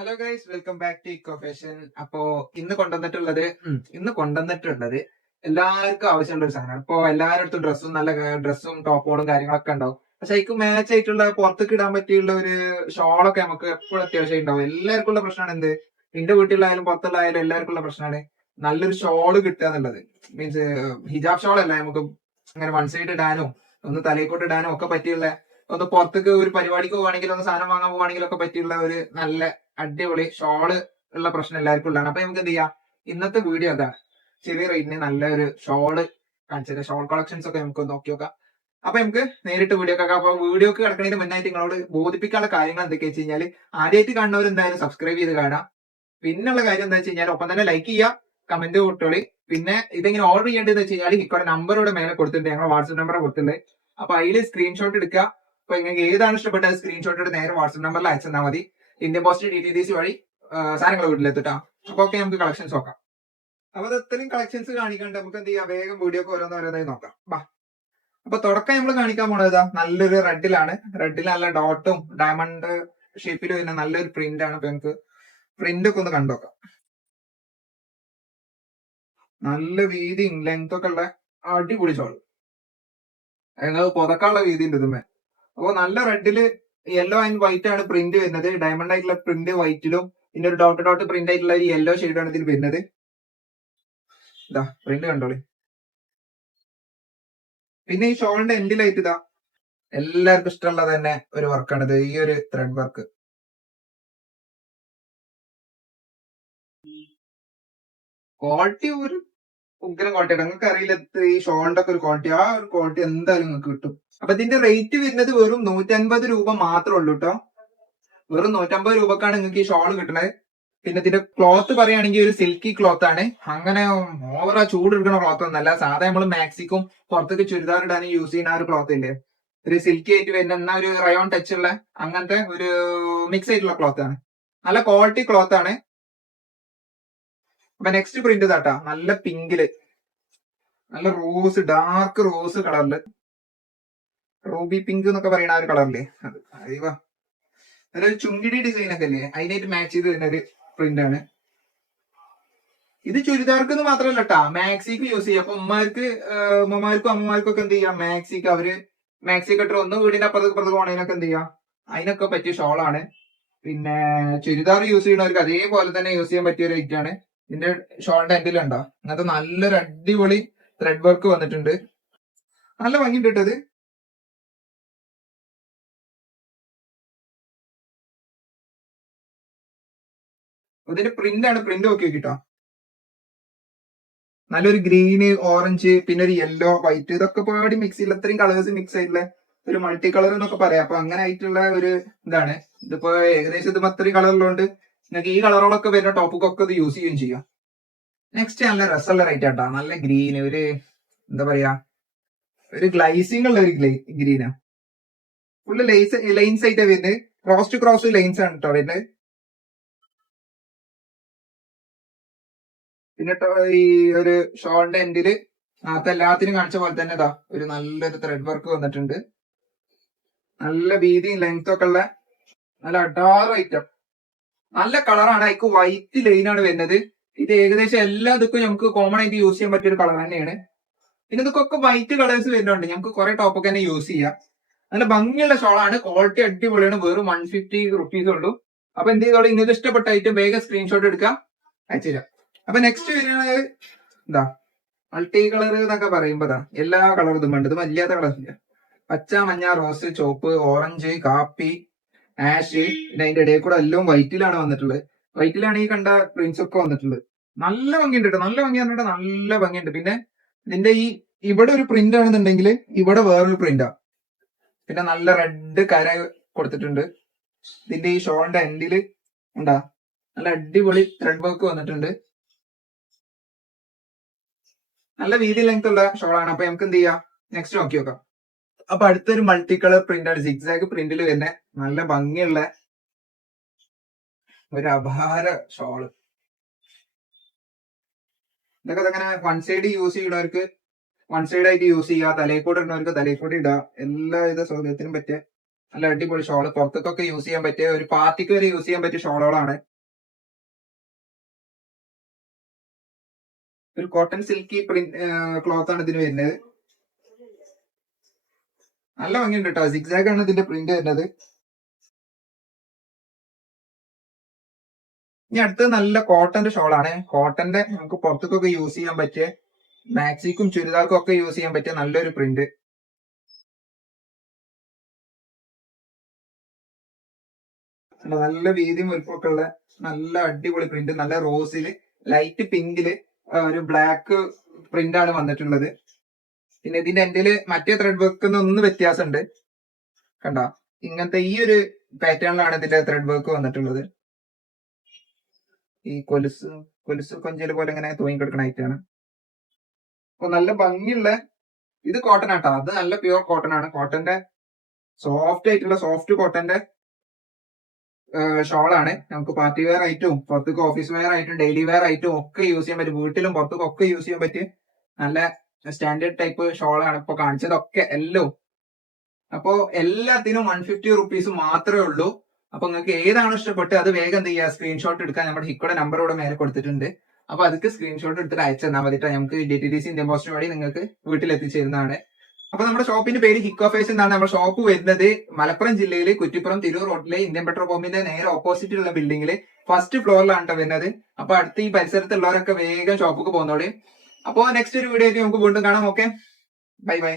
Hello guys, welcome back to Eco Fashion. അപ്പോ ഇന്ന് കൊണ്ടുവന്നിട്ടുള്ളത് എല്ലാവർക്കും ആവശ്യമുള്ള ഒരു സാധനമാണ്. ഇപ്പൊ എല്ലാവരുടെ അടുത്തും ഡ്രസ്സും ടോപ്പുകളും കാര്യങ്ങളൊക്കെ ഉണ്ടാവും. പക്ഷെ അതിക്ക് മാച്ച് ആയിട്ടുള്ള പുറത്തേക്ക് ഇടാൻ പറ്റിയുള്ള ഒരു ഷോളൊക്കെ നമുക്ക് എപ്പോഴും അത്യാവശ്യം ഉണ്ടാവും. എല്ലാവർക്കും ഉള്ള പ്രശ്നമാണ് എന്ത്, നിന്റെ വീട്ടിലായാലും പുറത്തുള്ളായാലും എല്ലാവർക്കും ഉള്ള പ്രശ്നമാണ് നല്ലൊരു ഷോള് കിട്ടുക എന്നുള്ളത്. മീൻസ് ഹിജാബ് ഷോൾ അല്ല, നമുക്ക് അങ്ങനെ വൺ സൈഡ് ഇടാനോ ഒന്ന് തലയിക്കോട്ട് ഇടാനോ ഒക്കെ പറ്റിയുള്ള, ഒന്ന് പുറത്തേക്ക് ഒരു പരിപാടിക്ക് പോവാണെങ്കിൽ ഒന്ന് സാധനം വാങ്ങാൻ പോവാണെങ്കിലും ഒക്കെ പറ്റിയുള്ള ഒരു നല്ല അടിപൊളി ഷോള് ഉള്ള പ്രശ്നം എല്ലാവർക്കും ഉള്ളതാണ്. അപ്പൊ നമുക്ക് എന്ത് ചെയ്യാം, ഇന്നത്തെ വീഡിയോ അതാണ്. ചെറിയ റേറ്റിന് നല്ലൊരു ഷോള് കാണിച്ചത്, ഷോൾ കളക്ഷൻസ് ഒക്കെ നമുക്ക് നോക്കി നോക്കാം. അപ്പൊ നമുക്ക് നേരിട്ട് വീഡിയോ ഒക്കെ. അപ്പൊ വീഡിയോക്ക് കിടക്കുന്നതിന് മുന്നായിട്ട് നിങ്ങളോട് ബോധിപ്പിക്കാനുള്ള കാര്യങ്ങൾ എന്തൊക്കെയാ വെച്ച് കഴിഞ്ഞാൽ, ആദ്യമായിട്ട് കാണുന്നവർ എന്തായാലും സബ്സ്ക്രൈബ് ചെയ്ത് കാണാം. പിന്നുള്ള കാര്യം എന്താ വെച്ച് കഴിഞ്ഞാൽ ഒപ്പം തന്നെ ലൈക്ക് ചെയ്യുക, കമന്റ് കൂട്ടോളി. പിന്നെ ഇതെങ്ങനെ ഓർഡർ ചെയ്യേണ്ടതെന്ന് വെച്ച് കഴിഞ്ഞാൽ ഇക്കോടെ നമ്പർ ഇവിടെ മേലെ കൊടുത്തിട്ടുണ്ട്, ഞങ്ങൾ വാട്സ്ആപ്പ് നമ്പർ കൊടുത്തിട്ടുണ്ട്. അപ്പൊ അതിൽ സ്ക്രീൻഷോട്ട് എടുക്കുക. അപ്പൊ നിങ്ങൾക്ക് ഏതാണ് ഇഷ്ടപ്പെട്ടത് സ്ക്രീൻഷോട്ട് എടുത്ത് നേരെ വാട്സ്ആപ്പ് നമ്പറിൽ അയച്ചെന്നാൽ മതി. ഇന്ത്യൻ പോസ്റ്റ് DTDC വഴി സാധനങ്ങൾ വീട്ടിലെത്തിട്ടാ. അപ്പൊ ഓക്കെ, നമുക്ക് കളക്ഷൻസ് നോക്കാം. അപ്പൊ അത് ഇത്രയും കളക്ഷൻസ് കാണിക്കണ്ട, നമുക്ക് എന്ത് ചെയ്യാം, വേഗം വീഡിയോ ഒക്കെ ഓരോന്നോരോന്നായി നോക്കാം. ബാ. അപ്പൊ തുടക്കം നമ്മൾ കാണിക്കാൻ പോണത് നല്ലൊരു റെഡിലാണ്. റെഡിൽ നല്ല ഡോട്ടും ഡയമണ്ട് ഷേപ്പിൽ വരുന്ന നല്ലൊരു പ്രിന്റ് ആണ്. അപ്പൊ നമുക്ക് പ്രിന്റ് ഒക്കെ ഒന്ന് കണ്ടുനോക്കാം. നല്ല വീതിയും ലെങ്ത് ഒക്കെ ഉള്ള അടിപൊളി ഷോൾ. ഞങ്ങൾക്ക് പുതക്കാനുള്ള വീതി ഉണ്ട് ഇതുമേ. അപ്പൊ നല്ല റെഡില് യെല്ലോ ആൻഡ് വൈറ്റ് ആണ് പ്രിന്റ് വരുന്നത്. ഡയമണ്ട് ആയിട്ടുള്ള പ്രിന്റ് വൈറ്റിലും പിന്നെ ഒരു ഡോട്ട് ഡോട്ട് പ്രിന്റ് ആയിട്ടുള്ള ഒരു യെല്ലോ ഷെയ്ഡാണ് ഇതിൽ വരുന്നത്. ഇതാ പ്രിന്റ് കണ്ടോളി. പിന്നെ ഈ ഷോളിന്റെ എൻഡിലായിട്ട് ഇതാ എല്ലാവർക്കും ഇഷ്ടമുള്ളത് തന്നെ ഒരു വർക്കാണ് ഇത്, ഈ ഒരു ത്രെഡ് വർക്ക്. ക്വാളിറ്റി ഒരു ഉഗ്രം ക്വാളിറ്റിയാണ്. നിങ്ങൾക്ക് അറിയില്ല ഈ ഷോളിന്റെ ഒക്കെ ഒരു ക്വാളിറ്റി, ആ ഒരു ക്വാളിറ്റി എന്തായാലും നിങ്ങൾക്ക് കിട്ടും. അപ്പൊ ഇതിന്റെ റേറ്റ് വരുന്നത് വെറും 150 രൂപ മാത്രമേ ഉള്ളൂ കേട്ടോ. വെറും 150 രൂപക്കാണ് നിങ്ങൾക്ക് ഈ ഷോൾ കിട്ടുന്നത്. പിന്നെ ഇതിന്റെ ക്ലോത്ത് പറയുകയാണെങ്കിൽ ഒരു സിൽക്കി ക്ലോത്ത് ആണ്. അങ്ങനെ ഓവറാ ചൂട് എടുക്കുന്ന ക്ലോത്ത് ഒന്നല്ല. സാധാരണ നമ്മൾ മാക്സിക്കും പുറത്തേക്ക് ചുരിദാർ ഇടാനും യൂസ് ചെയ്യുന്ന ആ ഒരു ക്ലോത്ത് ഇല്ലേ, ഒരു സിൽക്കി ആയിട്ട് വരുന്ന എന്നാ ഒരു റയോൺ ടച്ച് ഉള്ള അങ്ങനത്തെ ഒരു മിക്സ് ആയിട്ടുള്ള ക്ലോത്ത് ആണ്. നല്ല ക്വാളിറ്റി ക്ലോത്ത് ആണ്. അപ്പൊ നെക്സ്റ്റ് പ്രിന്റ് ഇതാട്ടാ, നല്ല പിങ്കില്, നല്ല റോസ്, ഡാർക്ക് റോസ് കളറില്, റൂബി പിങ്ക് എന്നൊക്കെ പറയുന്ന ആ ഒരു കളറില്ലേ, അത് അയ്യോ നല്ലൊരു ചുങ്കിടി ഡിസൈൻ ഒക്കെ അല്ലേ, അതിനായിട്ട് മാച്ച് ചെയ്ത് വരുന്ന ഒരു പ്രിന്റ് ആണ്. ഇത് ചുരിദാർക്ക് എന്ന് മാത്രമല്ല കേട്ടാ, മാക്സിക്ക് യൂസ് ചെയ്യാം. അപ്പൊ ഉമ്മമാർക്കും അമ്മമാർക്കും ഒക്കെ എന്ത് ചെയ്യാം, മാക്സി കെട്ടർ ഒന്ന് വീടിന്റെ അപ്പുറത്ത് പോണതിനൊക്കെ എന്ത് ചെയ്യാം, അതിനൊക്കെ പറ്റിയ ഷോളാണ്. പിന്നെ ചുരിദാർ യൂസ് ചെയ്യുന്നവർക്ക് അതേപോലെ തന്നെ യൂസ് ചെയ്യാൻ പറ്റിയ ഒരു ഐറ്റം ആണ്. ഇതിന്റെ ഷോളിന്റെ എൻഡിലുണ്ടോ അങ്ങനത്തെ നല്ലൊരു അടിപൊളി ത്രെഡ് വർക്ക് വന്നിട്ടുണ്ട്. നല്ല ഭംഗിയുണ്ട് കേട്ടത്. ഇതിന്റെ പ്രിന്റ് ആണ്, പ്രിന്റ് നോക്കി നോക്കിട്ടോ. നല്ലൊരു ഗ്രീന്, ഓറഞ്ച്, പിന്നെ ഒരു യെല്ലോ, വൈറ്റ്, ഇതൊക്കെ പാടി മിക്സ് ചെയ്തില്ല, ഇത്രയും കളേഴ്സ് മിക്സ് ആയിട്ടുള്ള ഒരു മൾട്ടി കളർ എന്നൊക്കെ പറയാം. അപ്പൊ അങ്ങനെ ആയിട്ടുള്ള ഒരു ഇതാണ് ഇതിപ്പോ. ഏകദേശം ഇത് അത്രയും കളറിലുണ്ട്. നിങ്ങൾക്ക് ഈ കളറുകളൊക്കെ വരുന്ന ടോപ്പൊക്കെ ഇത് യൂസ് ചെയ്യുകയും ചെയ്യാം. നെക്സ്റ്റ് നല്ല രസമുള്ള റേറ്റ് ആട്ടാ, നല്ല ഗ്രീന്, ഒരു എന്താ പറയാ, ഒരു ഗ്ലൈസിംഗ് ഉള്ള ഒരു ഗ്രീനാ. ഫുള്ള് ലൈൻസ് ആയിട്ടാ വരുന്നത്. ക്രോസ് ടു ക്രോസ് ലൈൻസ് ആണ് കേട്ടോ വരുന്നത്. പിന്നെ ഈ ഒരു ഷോളിന്റെ എൻഡില് നേരത്തെ എല്ലാത്തിനും കാണിച്ച പോലെ തന്നെ ഇതാ ഒരു നല്ലൊരു ത്രെഡ് വർക്ക് വന്നിട്ടുണ്ട്. നല്ല വീതിയും ലെങ്ത്തും ഒക്കെ ഉള്ള നല്ല അഡാറ് ഐറ്റം. നല്ല കളറാണ്. അതിക്ക് വൈറ്റ് ലൈനാണ് വരുന്നത്. ഇത് ഏകദേശം എല്ലാ ഇതൊക്കെ നമുക്ക് കോമൺ ആയിട്ട് യൂസ് ചെയ്യാൻ പറ്റിയ ഒരു കളർ തന്നെയാണ്. പിന്നെ ഇതൊക്കെ വൈറ്റ് കളേഴ്സ് വരുന്നുണ്ട്, ഞങ്ങൾക്ക് കുറെ ടോപ്പൊക്കെ തന്നെ യൂസ് ചെയ്യാം. നല്ല ഭംഗിയുള്ള ഷോളാണ്, ക്വാളിറ്റി അടിപൊളിയാണ്. വെറും 150 റുപ്പീസ് ഉള്ളൂ. അപ്പൊ എന്ത് ചെയ്തോളൂ, നിങ്ങൾക്ക് ഇഷ്ടപ്പെട്ട ഐറ്റം വേഗം സ്ക്രീൻഷോട്ട് എടുക്കാം, അയച്ചുതരാം. അപ്പൊ നെക്സ്റ്റ് വരുന്നത് എന്താ, മൾട്ടി കളർ എന്നൊക്കെ പറയുമ്പോ എല്ലാ കളറും ഇതും വേണ്ടത്, വല്ലാത്ത കളറില്ല. പച്ച, മഞ്ഞ, റോസ്, ചോപ്പ്, ഓറഞ്ച്, കാപ്പി, ആഷ്, പിന്നെ അതിന്റെ ഇടയിൽ കൂടെ എല്ലാം വൈറ്റിലാണ് വന്നിട്ടുള്ളത്. വൈറ്റിലാണ് ഈ കണ്ട പ്രിന്റ്സ് ഒക്കെ വന്നിട്ടുള്ളത്. നല്ല ഭംഗിയുണ്ട് കേട്ടോ, നല്ല ഭംഗി പറഞ്ഞിട്ട് നല്ല ഭംഗിയുണ്ട്. പിന്നെ ഇതിന്റെ ഈ ഇവിടെ ഒരു പ്രിന്റ് ആണെന്നുണ്ടെങ്കിൽ ഇവിടെ വേറൊരു പ്രിന്റാ. പിന്നെ നല്ല റെഡ് കര കൊടുത്തിട്ടുണ്ട്. ഇതിന്റെ ഈ ഷോളിന്റെ എൻഡില് ഉണ്ടാ നല്ല അടിപൊളി ത്രെഡ് വർക്ക് വന്നിട്ടുണ്ട്. നല്ല വീതി ലെങ്ത് ഉള്ള ഷോളാണ്. അപ്പൊ നമുക്ക് എന്ത് ചെയ്യാം, നെക്സ്റ്റ് നോക്കി നോക്കാം. അപ്പൊ അടുത്തൊരു മൾട്ടി കളർ പ്രിന്റ് ആണ്, സിഗ്സാഗ് പ്രിന്റിൽ തന്നെ നല്ല ഭംഗിയുള്ള ഒരു അപാര ഷോള്. ഇതൊക്കെ അങ്ങനെ വൺ സൈഡ് യൂസ് ചെയ്യുന്നവർക്ക് വൺ സൈഡ് ആയിട്ട് യൂസ് ചെയ്യുക, തലയിക്കോട് ഇടുന്നവർക്ക് തലയിക്കോട് ഇടുക, എല്ലാവിധ സൗകര്യത്തിനും പറ്റിയ നല്ല അടിപൊളി ഷോള്. പുറത്തേക്കൊക്കെ യൂസ് ചെയ്യാൻ പറ്റിയ, ഒരു പാർട്ടിക്ക് വരെ യൂസ് ചെയ്യാൻ പറ്റിയ ഷോളുകളാണ്. ഒരു കോട്ടൺ സിൽക്കി പ്രിന്റ് ക്ലോത്ത് ആണ് ഇതിന് വരുന്നത്. നല്ല ഭംഗിയുണ്ട് കേട്ടോ. സിക്സാഗ് ആണ് ഇതിന്റെ പ്രിന്റ് വരുന്നത്. ഇനി അടുത്തത് നല്ല കോട്ടന്റെ ഷോളാണ്. കോട്ടന്റെ നമുക്ക് പുറത്തേക്കൊക്കെ യൂസ് ചെയ്യാൻ പറ്റിയ, മാക്സിക്കും ചുരിദാർക്കും ഒക്കെ യൂസ് ചെയ്യാൻ പറ്റിയ നല്ലൊരു പ്രിന്റ്. നല്ല വീതിയും വലുപ്പമൊക്കെ ഉള്ള നല്ല അടിപൊളി പ്രിന്റ്. നല്ല റോസില്, ലൈറ്റ് പിങ്കില് ഒരു ബ്ലാക്ക് പ്രിന്റ് ആണ് വന്നിട്ടുള്ളത്. പിന്നെ ഇതിന്റെ എൻഡില് മറ്റേ ത്രെഡ് വർക്കിന് ഒന്ന് വ്യത്യാസമുണ്ട്. കണ്ടോ, ഇങ്ങനത്തെ ഈ ഒരു പാറ്റേണിലാണ് ഇതിന്റെ ത്രെഡ് വർക്ക് വന്നിട്ടുള്ളത്. ഈ കൊലുസ് കൊഞ്ചല് പോലെ ഇങ്ങനെ തൂങ്ങിക്കിടക്കണ ഐറ്റാണ്. അപ്പൊ നല്ല ഭംഗിയുള്ള, ഇത് കോട്ടൺ ആട്ടോ. അത് നല്ല പ്യുവർ കോട്ടൺ ആണ്. കോട്ടന്റെ സോഫ്റ്റ് ആയിട്ടുള്ള സോഫ്റ്റ് കോട്ടന്റെ ഷോളാണ്. നമുക്ക് പാർട്ടി വെയർ ആയിട്ടും പുറത്തേക്ക് ഓഫീസ് വെയർ ആയിട്ടും ഡെയിലി വെയർ ആയിട്ടും ഒക്കെ യൂസ് ചെയ്യാൻ പറ്റും. വീട്ടിലും പുറത്തേക്കും ഒക്കെ യൂസ് ചെയ്യാൻ പറ്റിയ നല്ല സ്റ്റാൻഡേർഡ് ടൈപ്പ് ഷോളാണ് ഇപ്പൊ കാണിച്ചതൊക്കെ എല്ലാം. അപ്പോ എല്ലാത്തിനും 150 റുപ്പീസ് മാത്രമേ ഉള്ളൂ. അപ്പൊ നിങ്ങൾക്ക് ഏതാണ് ഇഷ്ടപ്പെട്ട് അത് വേഗം എന്ത് ചെയ്യുക, സ്ക്രീൻഷോട്ട് എടുക്കാൻ നമ്മുടെ ഹിക്കോടെ നമ്പർ ഇവിടെ മേലെ കൊടുത്തിട്ടുണ്ട്. അപ്പൊ അതൊക്കെ സ്ക്രീൻഷോട്ട് എടുത്തിട്ട് അയച്ചു തന്നാൽ മതിട്ടോ. നമുക്ക് DTDC ഇന്ത്യൻ പോസ്റ്റ് വഴി നിങ്ങൾക്ക് വീട്ടിൽ എത്തിച്ചേരുന്നതാണ്. അപ്പൊ നമ്മുടെ ഷോപ്പിന്റെ പേര് ഹിക്കോ ഫേഷൻ എന്നാണ്. നമ്മുടെ ഷോപ്പ് വരുന്നത് മലപ്പുറം ജില്ലയിൽ കുറ്റിപ്പുറം തിരൂർ റോഡിലെ ഇന്ത്യൻ പെട്രോൾ പമ്പിന്റെ നേരെ ഓപ്പോസിറ്റ് ഉള്ള ബിൽഡിംഗിൽ ഫസ്റ്റ് ഫ്ലോറിലാണ് വരുന്നത്. അപ്പൊ അടുത്ത് ഈ പരിസരത്തുള്ളവരൊക്കെ വേഗം ഷോപ്പിക്ക് പോകുന്നോളി. അപ്പൊ നെക്സ്റ്റ് ഒരു വീഡിയോ ആയിട്ട് നമുക്ക് വീണ്ടും കാണാം. Okay, bye bye.